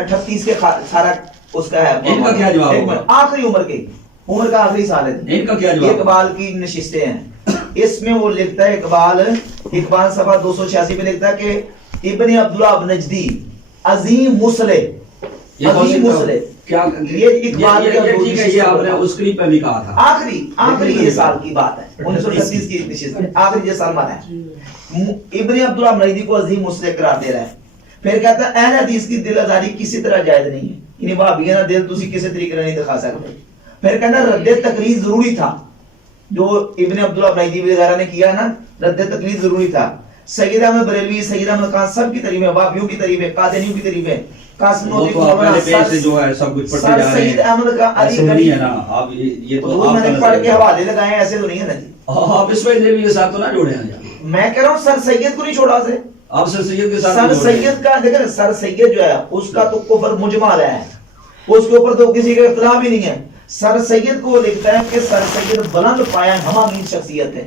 38 کے سارا اس کا ہے. ان کا کیا جواب ہوگا؟ آخری عمر کا آخری سال ہے. ان کا کیا جواب؟ اقبال کی نشستیں ہیں. اس میں وہ لکھتا ہے اقبال صفحہ 286 پہ لکھتا ہے کہ ابن عبداللہ نجدی عظیم مصلح، عظیم مصلح. کیا یہ اقبال یہ آپ نے اس کلپ پہ بھی کہا تھا. آخری یہ سال کی بات ہے، 1936 کی نشست ہے، آخری یہ سال مانا ہے. ابن عبداللہ نجدی کو عظیم مصلح قرار دے رہا ہے. پھر کہتا ہے اہل حدیث کی دل آزاری کسی طرح جائز نہیں ہے، یعنی وہابیوں کا دل تسی کسی طریقے نہیں دکھا سکتے. پھر کہتا ہے رد تقلید ضروری تھا، جو ابن عبداللہ نجدی وغیرہ نے کیا نا، رد تقلید ضروری تھا. سید احمد بریلوی، سید احمد خان سب کی تعریف ہے، وہابیوں کی تعریف ہے، قادیانیوں کی تعریف ہے. قاسم نوری جو ہے سب کچھ پڑھتے جا رہے ہیں. سید احمد کا علی نہیں ہے نا آپ، یہ تو میں نے پڑھ کے حوالے لگائے ہیں، ایسے تو نہیں ہے نا جی. آپ اس وجہ کے ساتھ تو نہ جوڑے ہیں. میں کہہ رہا ہوں سر سید کو نہیں چھوڑا سے. آپ سر سید کے ساتھ سر سید کا دیکھیں، سر سید جو ہے اس کا تو کفر مجمع ہے، اس کے اوپر تو کسی کا اختلاف ہی نہیں ہے. سر سید کو لکھتا ہے کہ سر سید بلند پایا ہما گیر شخصیت ہے،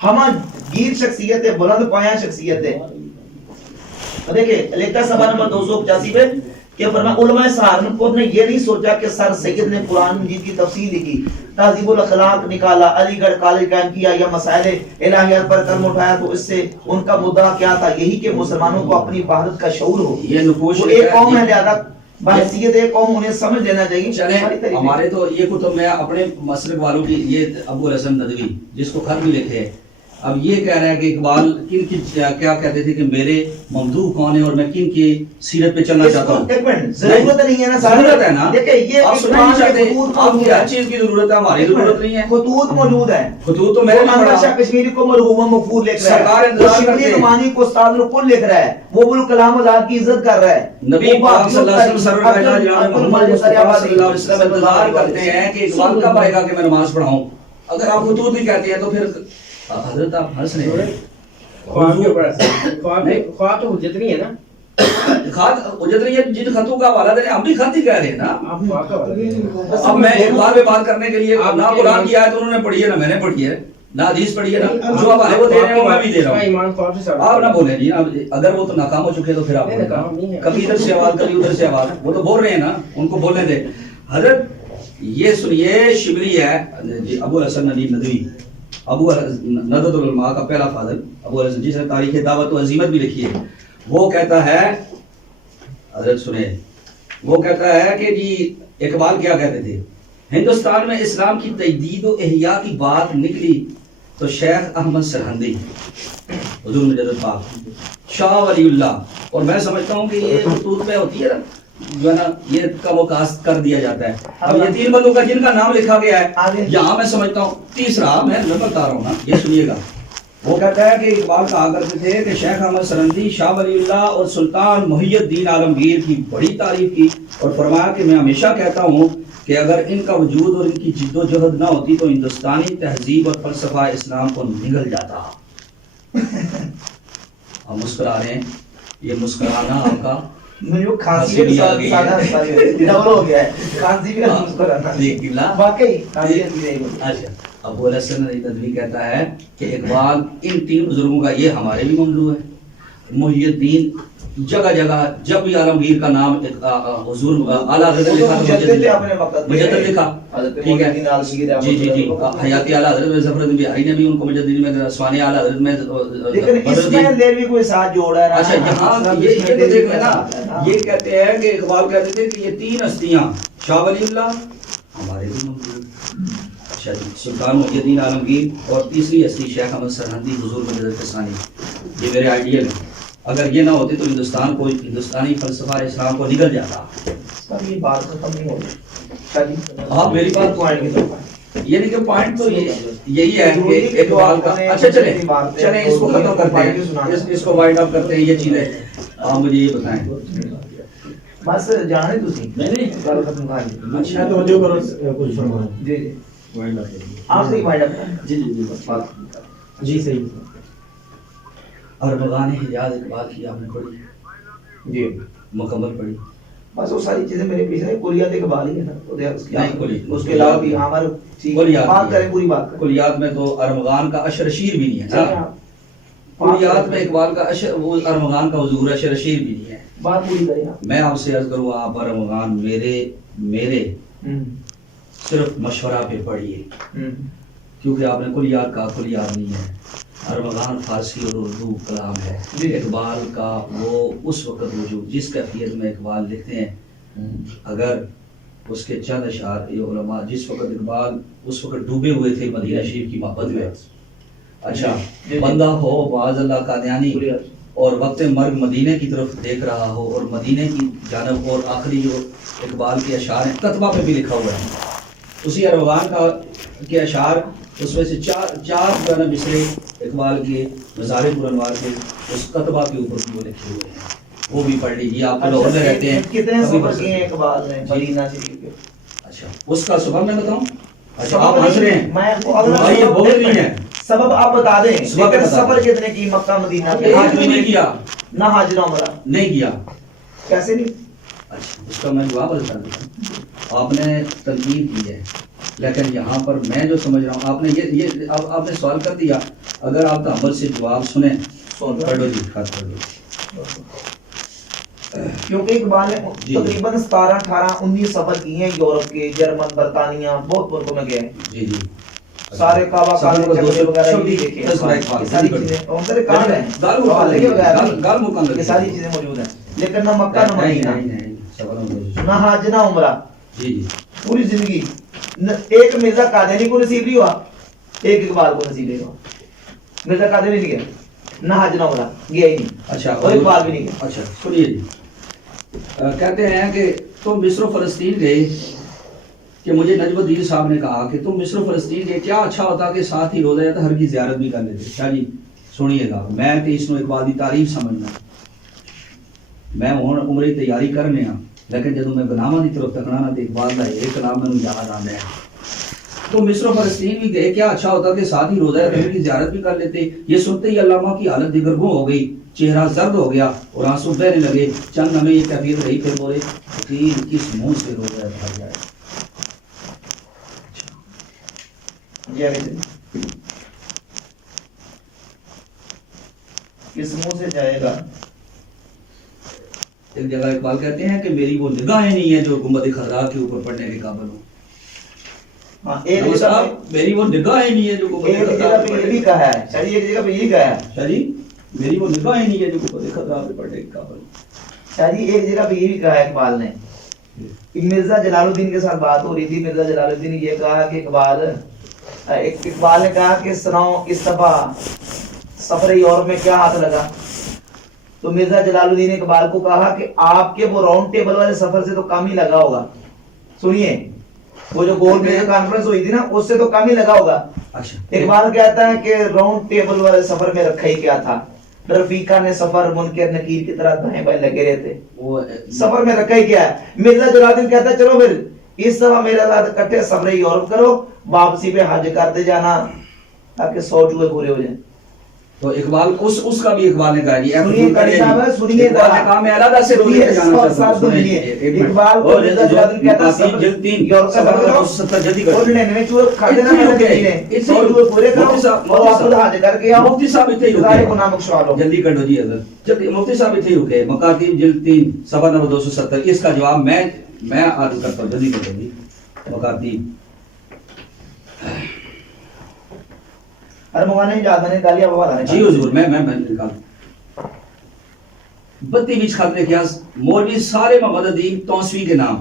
ہما گیر شخصیت ہے، بلند پایا شخصیت ہے. دیکھیں لکھتا ہے صفحہ نمبر 285 پہ کہ فرمایا علماء سہارنپور نے یہ نہیں سوچا کہ سر سید نے قرآن مجید کی تفسیر لکھی، تہذیب الاخلاق نکالا، علی گڑھ کالج قائم کیا یا مسائل الہیات پر قلم اٹھایا، تو اس سے ان کا مدعا کیا تھا؟ یہی کہ مسلمانوں کو اپنی وحدت کا شعور ہو. یہ نقوش ایک قوم ہے، لہذا بحیثیت ایک قوم انہیں سمجھ لینا چاہیے. چلیں ہمارے تو یہ کتب میں اپنے مسلک والوں کی، یہ ابو الحسن ندوی جس کو خط بھی لکھے، اب یہ کہہ رہا ہے کہ اقبال کن کی کیا کہتے تھے کہ میرے ممدوح کون ہے اور میں کن کی سیرت پہ چلنا چاہتا ہوں. ایک منٹ، ضرورت نہیں ہے نا، ضرورت ہے نا. دیکھیں یہ آپ سننا چاہتے ہیں، آپ کی ہر چیز کی ضرورت ہے، ہماری ضرورت نہیں ہے. خطوط موجود ہیں، خطوط تو میرے انور شاہ کشمیری کو مرحوم مغفور لکھ رہا ہے، سرکار انتظار کرتے ہیں. نعمانی کو استاد الکل لکھ رہا ہے، وہ ابوالکلام آزاد کی عزت کر رہا ہے. نبی پاک صلی اللہ علیہ وسلم محمد مصطفیٰ صلی اللہ علیہ وسلم انتظار کرتے ہیں کہ اقبال کب آئے گا کہ میں نماز پڑھاؤں. اگر آپ خطوط نہیں کہتے ہیں تو پھر حضرت آپ ہنس رہے ہیں. خواب تو حجت نہیں ہے نا، خط حجت نہیں ہے. جن خطوں کا حوالہ دے رہے ہیں ہم بھی خط ہی کہہ رہے ہیں نا. اب میں اقبال پہ بات کرنے کے لیے نہ قرآن کی آیت انہوں نے پڑھی ہے نہ میں نے پڑھی ہے نہ حدیث پڑھی ہے نا، جو حوالے وہ دے رہے ہیں وہ میں بھی دے رہا ہوں. آپ نہ بولیں جی، اگر وہ تو ناکام ہو چکے تو پھر آپ کبھی ادھر سے آواز کبھی ادھر سے آواز، وہ تو بول رہے ہیں نا، ان کو بولنے دیں. حضرت یہ سنیے، شبلی ہے جی ابو الحسن ندوی، ابو ندوۃ العلماء کا پہلا فاضل ابو الحسن، جس نے تاریخ دعوت و عزیمت بھی لکھی ہے. وہ کہتا ہے، حضرت سنیں، وہ کہتا ہے کہ جی اقبال کیا کہتے تھے، ہندوستان میں اسلام کی تجدید و احیاء کی بات نکلی تو شیخ احمد سرہندی، حضور مجدد پاک، شاہ ولی اللہ، اور میں سمجھتا ہوں کہ یہ خطوط میں ہوتی ہے نا جو ہے نا، یہ کا وہ کاسٹ کر دیا جاتا ہے. اب یہ تین بندوں کا جن کا نام لکھا گیا ہے یہاں میں سمجھتا ہوں تیسرا میں بتا رہا ہوں نا، یہ سنیے گا. وہ کہتا ہے کہ اقبال کہا کرتے تھے کہ شیخ احمد سرہندی، شاہ ولی اللہ اور سلطان محی الدین عالمگیر کی بڑی تعریف کی، اور فرمایا کہ میں ہمیشہ کہتا ہوں کہ اگر ان کا وجود اور ان کی جد و جہد نہ ہوتی تو ہندوستانی تہذیب اور فلسفہ اسلام کو نگل جاتا. ہم مسکرا رہے ہیں، یہ مسکرانا آپ کا کھانسی بھی ڈبل ہو گیا ہے، کھانسی بھی مسکرانا واقعی. اچھا، ابو الحسن ندوی کہتا ہے کہ اقبال ان تین بزرگوں کا، یہ ہمارے بھی ممدوح ہے، محی الدین جگہ جگہ جب بھی عالمگیر کا نام حضور اعلیٰ حضرت لکھا تو مجدد لکھا، ٹھیک ہے جی جی جی. حیاتی اعلیٰ حضرت میں ظفر الدین بہاری نے بھی ان کو مجدد میں، ثوانی اعلیٰ حضرت میں، لیکن اس میں دیر بھی کوئی ساتھ جوڑا ہے. اچھا یہاں یہ تو دیکھ لینا، یہ کہتے ہیں کہ اقبال کہتے تھے کہ یہ تین ہستیاں شاہ ولی اللہ ہمارے بھی ممدوح، اچھا جی، سلطان محی الدین عالمگیر، اور تیسری ہستی شیخ احمد سرہندی حضور مجدد ثانی. یہ میرے آئیڈیل ہیں. اگر یہ نہ ہوتے تو ہندوستان کو، ہندوستانی فلسفہ اسلام کو نگل جاتا. یہ بات ختم نہیں ہوگی. آپ میری بات پوائنٹ کی طرف، یعنی کہ پوائنٹ تو یہی ہے کہ اقبال کا. اچھا چلیں اس کو ختم کرتے ہیں، اس کو وائنڈ اپ کرتے ہیں. یہ چیزیں آپ مجھے یہ بتائیں. بس جانے تسی نہیں گل ختم کر دی. اچھا توجہ کرو کچھ فرمائیں. جی جی وائنڈ اپ آخری وائنڈ اپ. جی جی جی صحیح. ارمغان حجاز اقبال کی آپ نے پڑھی جی مکمل پڑھی؟ بس وہ ساری چیزیں میرے پیچھے کلیات اقبال ہی ہے نا، اس کے علاوہ بھی ہمارے کلیات بات کریں، پوری بات کریں. کلیات میں تو ارمغان کا اشر شیر بھی نہیں ہے نا. کلیات میں اقبال کا وہ ارمغان کا حضور اشر شیر بھی نہیں ہے. بات پوری کریں آپ. میں آپ سے عرض کروں آپ ارمغان میرے صرف مشورہ پہ پڑھیے کیونکہ آپ نے کلیات کا کلیات نہیں ہے. ارمغان فارسی اور اردو کلام ہے. اقبال کا وہ اس وقت وجود جس کیفیت میں اقبال لکھتے ہیں اگر اس کے چند اشعار یہ علماء جس وقت اقبال اس وقت ڈوبے ہوئے تھے مدینہ شریف کی محبت میں. اچھا بندہ ہو معاذ اللہ قادیانی اور وقت مرگ مدینے کی طرف دیکھ رہا ہو اور مدینے کی جانب اور آخری جو اقبال کے اشعار ہیں کتبہ پہ بھی لکھا ہوا ہے. اسی ارمغان کا کے اشعار اس میں سے چار مصرے اقبال کے مزار پرانوار کے اس کتبہ کے اوپر بھی وہ لکھے ہوئے ہیں. وہ بھی پڑھ لیجیے. آپ لاہور میں رہتے ہیں کتنے سفر کیے ہیں اقبال نے مدینہ شریف کے؟ اچھا اس کا سبب میں بتاؤں. اچھا آپ ہنس رہے ہیں میں یہ بول رہی ہیں سبب آپ بتا دیں. سبب لیکن بتا سفر دیں. کتنے کی مکہ مدینہ کے؟ ایک بھی نہیں کیا. نہ حج نہ عمرہ. نہیں کیا. کیسے نہیں؟ اچھا اس کا میں جواب بتا دیتا ہوں. آپ نے تنقید کی ہے لیکن یہاں پر میں جو سمجھ رہا ہوں آپ نے یہ آپ نے سوال کر دیا. اگر آپ تعمل سے جواب سنیں پڑھو جی خط پڑھو. کیونکہ اقبال نے تقریباً 17 18 19 سفر کیے ہیں یورپ کے جرمن برطانیہ بہت ملکوں میں گئے ہیں. جی جی سارے کعبہ خانے چکرے وغیرہ بھی دیکھے ہیں. ساری چیزیں ان سے کام ہے یہ ساری چیزیں موجود ہیں لیکن نہ مکہ نہ مدینہ نہ حج نہ عمرہ. جی جی پوری زندگی ایک مرزا قادیانی کو نصیب نہیں ہوا ایک اقبال کو نصیب نہیں ہوا. مرزا قادیانی نہیں گیا نہ حج نہ عمرہ گیا ہی نہیں. اچھا اور اقبال بھی نہیں گیا. اچھا سنیے جی کہتے ہیں کہ تم مصر و فلسطین گئے کہ مجھے نجم الدین صاحب نے کہا کہ تم مصر و فلسطین گئے کیا اچھا ہوتا کہ ساتھ ہی روزہ جاتا ہر کی زیارت بھی کر لیتے. شاہ جی سنیے گا میں تے اس نو اقبال دی تعریف سمجھنا میں ہن عمرے کی تیاری کرنے ہاں لیکن جدوں میں بناواں دی طرف تکنا نا تے اقبال دا ایک کلام مینوں یاد آندا ہے. تو مصر و فلسطین بھی گئے کیا اچھا ہوتا کہ ساتھ ہی روزہ رمضان کی زیارت بھی کر لیتے. یہ سنتے ہی علامہ کی حالت دگرگوں ہو گئی. چہرہ زرد ہو گیا اور آنسو بہنے لگے. چند ہمیں یہ کیفیت رہی پھر بولے فقیر کس منہ سے روزہ رکھا جائے. کس منہ سے جائے گا. ایک جگہ اقبال کہتے ہیں کہ میری وہ نگاہیں نہیں ہیں جو گنبد خضرا کے اوپر پڑھنے کے قابل ہوں. ایک جگہ میری وہ نگاہیں نہیں ہے جو ایک جگہ پہ یہ بھی کہا ہے شاید ایک جگہ پہ یہی کہا ہے شاید میری وہ نگاہیں نہیں ہے جو گنبد خضرا پہ پڑھنے کے قابل ہوں. شاید ایک جگہ پہ یہ بھی کہا ہے اقبال نے. مرزا جلال الدین کے ساتھ بات ہو رہی تھی. مرزا جلال الدین نے یہ کہا کہ اقبال نے کہا کہ سناؤ اس دفعہ سفر یورپ میں کیا ہاتھ لگا. تو مرزا جلال الدین نے اقبال کو کہا کہ آپ کے وہ راؤنڈ ٹیبل والے سفر سے تو کم ہی لگا ہوگا. سنیے وہ جو گول میز کانفرنس ہوئی تھی نا اس سے تو کم ہی لگا ہوگا. اقبال کہتا ہے کہ راؤنڈ ٹیبل والے سفر میں رکھا ہی کیا تھا. رفیقہ نے سفر منکر نکیر کی طرح دائیں بائیں لگے رہے تھے. سفر میں رکھا ہی کیا ہے. مرزا جلال الدین کہتا ہے چلو پھر اس دفعہ میرے ساتھ اکٹھے سفر یورپ کرو واپسی پہ حج کرتے جانا تاکہ 100 چوہے پورے ہو جائیں. تو اقبال اس کا بھی اقبال نے کہا جی سنیے قاری صاحب سنیے اقبال نے کہا میں علیحدہ سے روزے پہ جانا چاہتا ہوں. سنیے اقبال کو مرزا جلال الدین کہتا ہے سفر یورپ کا سفر کرو 99 چوہے کھا دینا میں 100 چوہے پورے کرو اور واپس حج کر کے آؤ. مفتی صاحب اتنے ہی سارے گناہ بخشوا لو. جلدی کر دو جی حضرت جلدی. مفتی صاحب اتنے ہی رکے. مکاتیب جلد 3 صفحہ نمبر 270. اس کا جواب میں عرض کرتا ہوں. جلدی کر دو جی مکاتیب. ارمغان اجازت نے گالیاں بوالا نے جی حضور میں نکال 32 خط لکھا مولوی سارے محمد ادیب توسوی کے نام.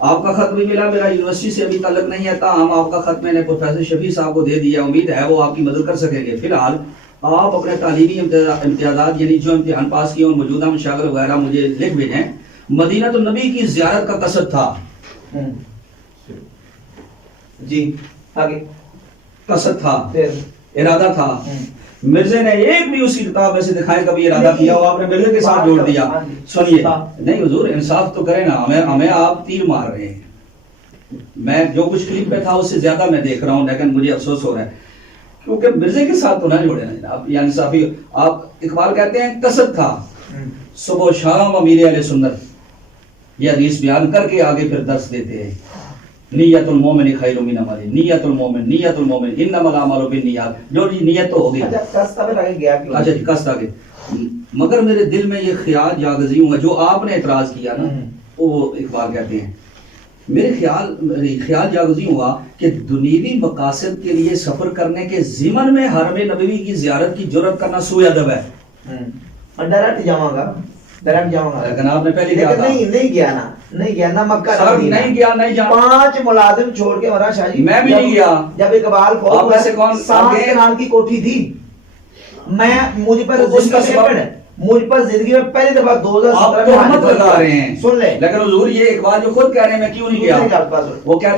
آپ کا خط بھی ملا میرا یونیورسٹی سے ابھی تعلق نہیں ہے تاہم آپ کا خط میں نے پروفیسر شفیع صاحب کو دے دیا. امید ہے وہ آپ کی مدد کر سکیں گے. فی الحال آپ اپنے تعلیمی امتیازات یعنی جو امتحان پاس کیے اور موجودہ مشاغل وغیرہ مجھے لکھ بھیجیں. مدینہ النبی کی زیارت کا قصد تھا. جی آگے قصد تھا، ارادہ تھا. مرزے نے ایک بھی اسی کتاب میں سے دکھائے کبھی ارادہ کیا ہو آپ نے مرزے کے ساتھ جوڑ دیا. سنیے نہیں حضور انصاف تو کریں نا، ہمیں آپ تیر مار رہے ہیں. میں جو کچھ کلپ پہ تھا اس سے زیادہ میں دیکھ رہا ہوں، لیکن مجھے افسوس ہو رہا ہے کیونکہ مرزے کے ساتھ تو نہ جوڑے نا آپ. یعنی صافی آپ اقبال کہتے ہیں قصد تھا صبح و شام امیر اہل سنت یہ حدیث بیان کر کے آگے پھر درس دیتے ہیں. نیت المومن خیر من عمل، نیت المومن انما الاعمال بالنیات، جو جی نیت تو ہوگی. اچھا کستا پہ لگے گیا کیوں؟ اچھا جی قصد آگے. مگر میرے دل میں یہ خیال جاگزی ہوں گا جو آپ نے اعتراض کیا نا، وہ اقبال کہتے ہیں میرے خیال جاگزی ہوا کہ دنیوی مقاصد کے لیے سفر کرنے کے ضمن میں حرم نبوی کی زیارت کی جرت کرنا سوء ادب ہے. ڈائریکٹ جاؤں گا، ڈائریکٹ جاؤں گا، لیکن آپ نے پہلے کیا لیکن تھا؟ نہیں گیا نا، نہیں گیا نہ مکہ نہ سر مدینہ. نہیں گیا، نہیں جانا. 5 ملازم چھوڑ کے مرا شاہ جی. میں بھی نہیں گیا. جب اقبال آپ فوت میں سے کون 7 گئے؟ کنال کی کوٹھی تھی. مجھ پر اس کا سبب مجھ پر زندگی میں پہلی دفعہ آپ 2017 میں تہمت لگا رہے ہیں. سن لے، لیکن حضور یہ اقبال جو خود کہہ رہے ہیں میں کیوں نہیں گیا، وہ کہہ